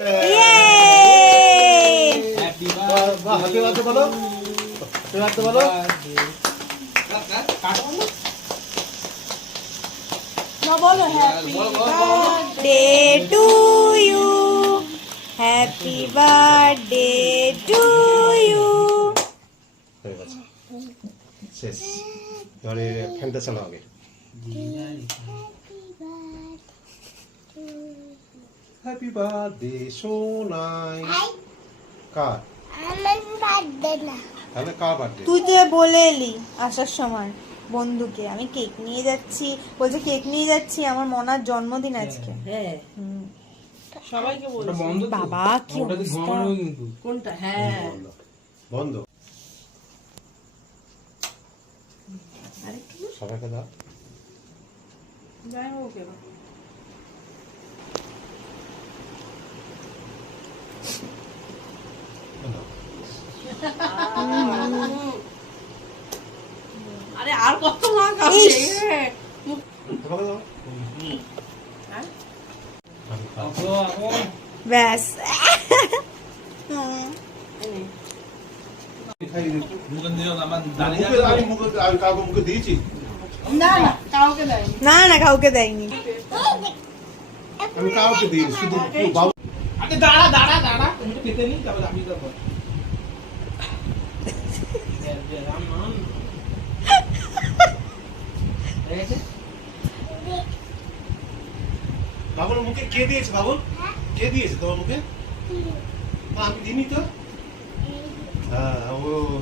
Happy birthday বলো, happy birthday বলো। বলো happy birthday to you, happy birthday to you. হয়ে গেছে, শেষ। এবারে ফ্যানটা চালাও আগে। Happy birthday Sonai. কার? তাহলে কার বার্থডে? তুই তো বলে এলি আসার সময় বন্ধুকে আমি কেক নিয়ে যাচ্ছি, বলছে কেক নিয়ে যাচ্ছি, আমার মনার জন্মদিন আজকে। হ্যাঁ হুম। সবাইকে বলছি। বাবা কি অবস্থা। কোনটা? হ্যাঁ বন্ধ। আরেকটু সবাইকে দাও। যাই হোক এবার। আরে আর কত না খাবে? ইস। তোমাকে দাও। হ্যাঁ? আমি খাবো। ব্যাস। খাইয়ে দিচ্ছি। মুখে আমি কাউকে মুখে দিয়েছি। না না কাউকে দেয়নি। না না কাউকে দেয়নি। আমি কাউকে দিইনি, শুধু বাবু। আগে দাঁড়া দাঁড়া দাঁড়া তুমি তো খেতে নি তারপরে আমি দেবো বাবুর মুখে কে দিয়েছে? বাবু কে দিয়েছে তোমার মুখে? আমি দিইনি তো। হ্যাঁ ও